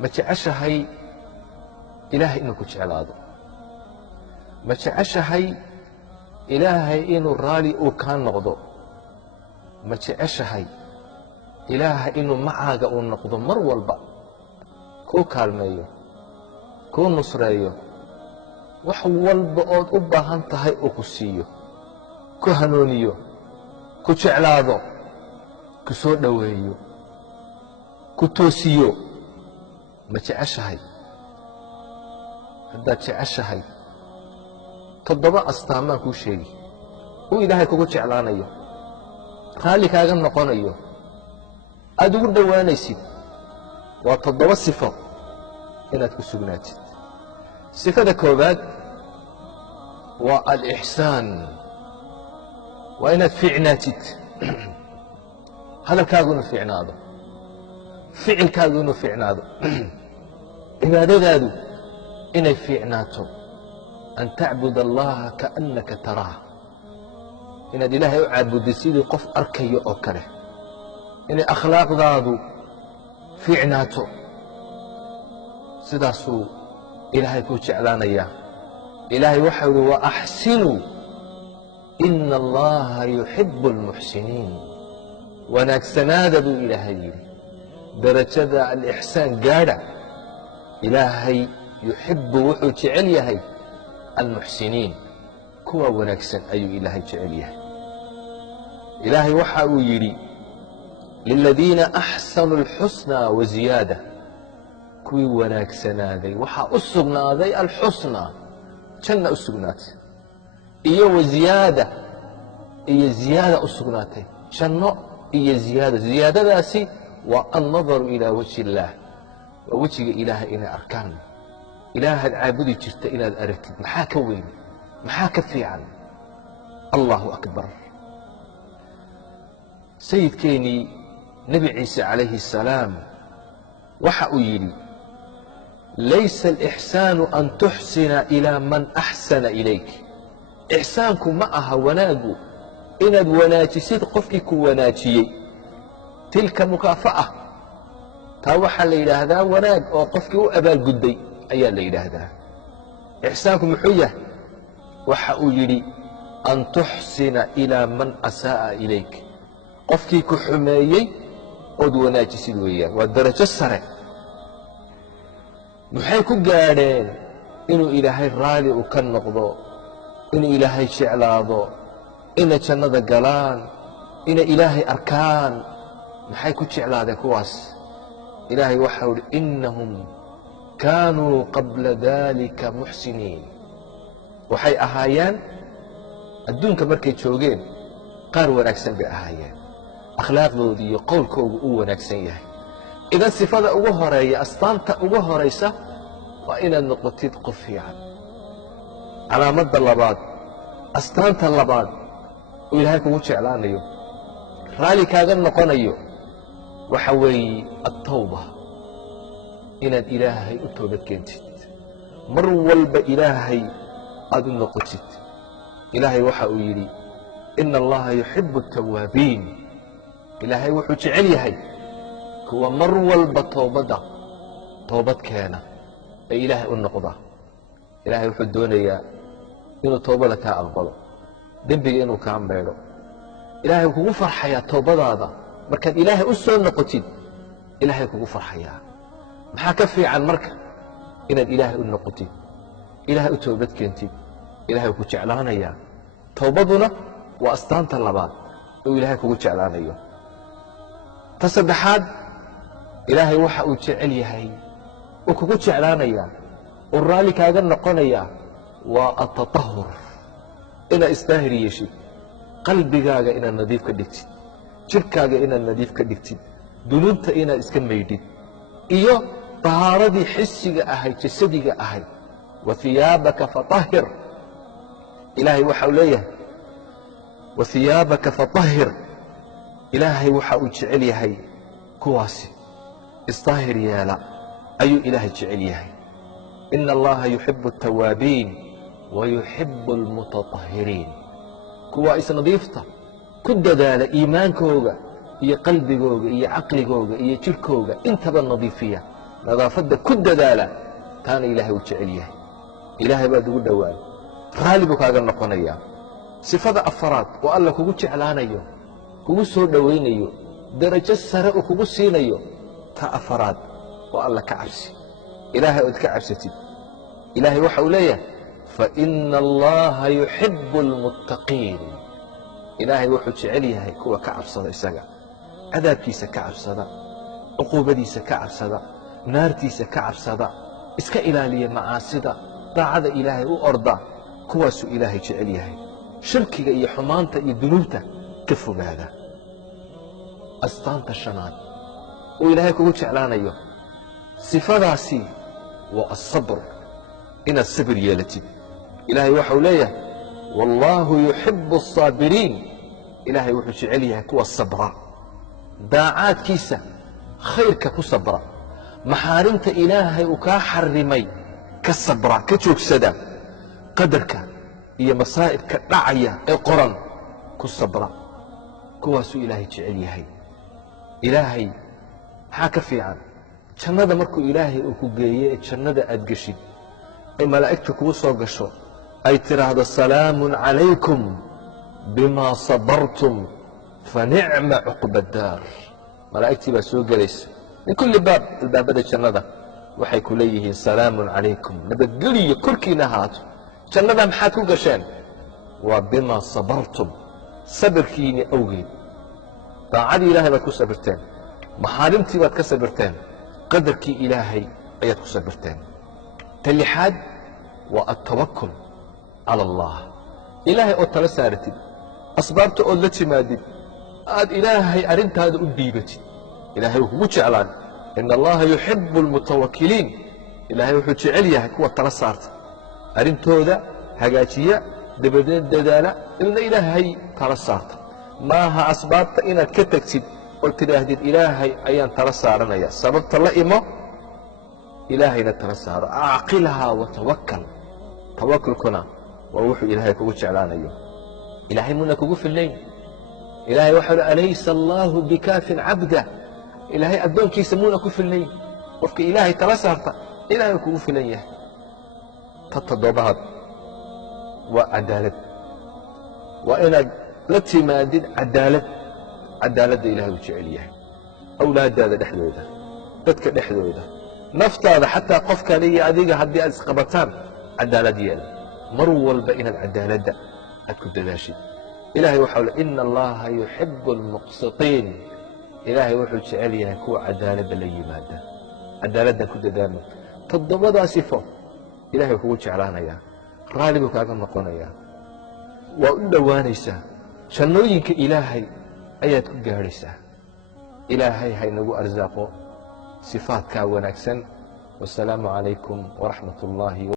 ma jeceshahay ilaahay inuu ku jeclaado ma jeceshahay ilaahay inuu raali uu kaa noqdo ma jeceshahay ilaahay inuu macaaga uu noqdo mar walba kuu kaalmeeyo kuu nusreeyo wax walba ood u baahan tahay uu ku siiyo ku hanuuniyo ku jeclaado ku soo dhoweeyo ku toosiyo ma jeceshahay haddaad jeceshahay 7 astaamaan kuu sheegi uu ilaahay kugu jeclaanayo raalli kaaga noqonayo aad ugu dhowaanaysid waa 7 sifo inaad ku sugnaatid sifada koobaad waa alixsaan waa inaad fiicnaatid hadalkaagu inuu fiicnaado ficilkaagu inuu fiicnaado cibaadadaadu inay fiicnaato an tacbud allaha kaannaka taraah inaad ilaahay u caabudid sidii qof arkayo oo kale inay akhlaaqdaadu fiicnaato sidaasuu ilaahay kuu jeclaanayaa ilaahay waxau ihi waaxsinuu ina allaha yuxibu almuxsiniin wanaagsanaada buu ilaahay yidhi darajada alixsaan gaadha ilaahay yuxibu wuxuu jecel yahay almuxsiniin kuwa wanaagsan ayuu ilaahay jecel yahay ilaahay waxa uu yidhi liladiina axsanuu alxusnaa waziyaada kuwii wanaagsanaaday waxaa u sugnaaday alxusnaa janna u sugnaatay iyo waziyaada iyo ziyaada u sugnaatay janno iyo ziyaada ziyaadadaasi waa annadaru ilaa wajhi illaah waa wejiga ilaahay inay arkaan ilaahaad caabudi jirta inaad aragtid maxaa ka weyn maxaa ka fiican allahu akbar sayidkeennii nebi ciise calayhi الsalaam waxa uu yidhi laysa alixsaanu an tuxsina ilaa man axsana ilayk ixsaanku ma aha wanaaggu inaad wanaajisid qofkii ku wanaajiyey tilka mukaafa'a taa waxaa la yidhaahdaa wanaag oo qofkii u abaalgudday ayaa la yidhaahdaa ixsaanku muxuu yahay waxa uu yidhi an tuxsina ilaa man asaa'a ilayk qofkii ku xumeeyey ood wanaajisid weeyaan waa darajo sare maxay ku gaadheen inuu ilaahay raali uu ka noqdo inuu ilaahay jeclaado inay jannada galaan inay ilaahay arkaan maxay ku jeclaadeen kuwaas ilaahay waxau idhi innahum kaanuu qabla dalika muxsiniin waxay ahaayeen adduunka markay joogeen qaar wanaagsan bay ahaayeen akhlaaqdooda iyo qowlkoogu uu wanaagsan yahay idan sifada ugu horeeya astaanta ugu horaysa waa inaad noqotid qof fiican calaamadda labaad astaanta labaad uu ilaahay kugu jeclaanayo raali kaaga noqonayo waxa weeye attawba inaad ilaahay u toobad keentid mar walba ilaahay aad u noqotid ilaahay waxa uu yidhi ina allaha yuxibu الtawaabiin ilaahay wuxuu jecel yahay kuwa mar walba toobad keena ee ilaahay u noqda ilaahay wuxuu doonayaa inuu toobada kaa aqbalo dembiga inuu kaa meedho ilaahay wuu kugu farxayaa toobadaada markaad ilaahay u soo noqotid ilaahay kugu farxayaa maxaa ka fiican marka inaad ilaahay u noqotid ilaahay u toobad keentid ilaahay wuu ku jeclaanayaa towbaduna waa astaanta labaad oo ilaahay kugu jeclaanayo ta saddexaad ilaahay waxa uu jecel yahay uu kugu jeclaanayaa uu raalli kaaga noqonayaa waa atatahur inaad isdaahir yeeshid qalbigaaga inaad nadiif ka dhigtid jirhkaaga inaad nadiif ka dhigtid dunuubta inaad iska maydhid iyo tahaaradii xisiga ahayd jasadiga ahayd wahiyaabaka fatahir ilaahay waxau leeyahay wahiyaabaka fatahir ilaahay waxa uu jecel yahay kuwaasi isdaahir yeela ayuu ilaahay jecel yahay ina allaha yuxibu الtawaabiin wayuxibu اlmutatahiriin kuwa isnadiifta ku dadaala iimaankooga iyo qalbigooga iyo caqligooga iyo jirhkooga intaba nadiifiya nadaafadda ku dadaala taana ilaahay uu jecel yahay ilaahay baad ugu dhowaan raalli buu kaaga noqonayaa sifada afaraad oo alla kugu jeclaanayo kugu soo dhowaynayo darajo sare uu kugu siinayo ta afaraad oo alla ka cabsi ilaahay ood ka cabsatid ilaahay waxa uu leeyahay faina allaha yuxibu almuttaqiin ilaahay wuxuu jecel yahay kuwa ka cabsada isaga cadaabkiisa ka cabsada cuquubadiisa ka cabsada naartiisa ka cabsada iska ilaaliya macaasida daacada ilaahay u orda kuwaasuu ilaahay jecel yahay shirkiga iyo xumaanta iyo dunuubta ka fogaada astaanta shanaad uu ilaahay kugu jeclaanayo sifadaasi waa asabr inaad sabir yeelatid ilaahay waxau leeyahay wallaahu yuxibu asaabiriin ilaahay wuxuu jecel yahay kuwa sabra daacaadkiisa khayrka ku sabra maxaarimta ilaahay uu kaa xarimay ka sabra ka joogsada qadarka iyo masaa'ibka dhacaya ee qoran ku sabra kuwaasuu ilaahay jecel yahay ilaahay maxaa ka fiican jannada markuu ilaahay uu ku geeye ee jannada aad geshid ay malaa'igta kugu soo gasho ay tidhaahdo salaamun calaykum bimaa sabartum fanicma cuqba daar malaa'igtii baa soo gelaysa min kulli baab albaabada jannada waxay ku leeyihiin salaamun calaykum nabadgeliyo korkiina ahaato jannada maxaad ku gasheen waa bimaa sabartum sabirkiinni awgeed daacadii ilaahay baad ku sabirteen maxaarimtii baad ka sabirteen qadarkii ilaahay ayaad ku sabirteen ta lixaad waa altawakul cala allah ilaahay ood tala saaratid asbaabta ood la timaadid aad ilaahay arrintaada u dhiibatid ilaahay wuu kugu jeclaan ina allaha yuxibu almutawakiliin ilaahay wuxuu jecel yahay kuwa tala saarta arrintooda hagaajiya dabadeed dadaala ilna ilaahay tala saarta maaha asbaabta inaad ka tegtid oo tidhaahdid ilaahay ayaan tala saaranaya sababta la imo ilaahayna tala saaro acqilhaa watawakal tawakulkuna waa wuxuu ilaahay kugu jeclaanayo ilaahay muna kugu filnayn ilaahay waxau hi alaysa allaahu bikaafin cabda ilaahay addoonkiisa muuna ku filnayn qofka ilaahay tala saarta ilaahay uu kugu filan yahay ta toddobaad waa cadaalad waa inaad la timaadid cadaaladda ilaahay uu jecel yahay awlaaddaada dhexdooda dadka dhexdooda naftaada xataa qof kale iyo adiga haddii aad isqabataan cadaalad yeela mar walba inaad cadaaladda aad ku dadaashid ilaahay waxau le ina allaha yuxibu almuqsitiin ilaahay wuxuu jecel yahay kuwa cadaaladda la yimaada cadaaladdan ku dadaalno toddobadaa sifo ilahay wuu kugu jeclaanayaa raalli buu kaaga noqonayaa waa u dhowaanaysaa jannooyinka ilaahay ayaad ku gaadhaysaa ilaahay haynagu arsaaqo sifaadkaa wanaagsan wasalaamu calaykum waraxmat ullaahi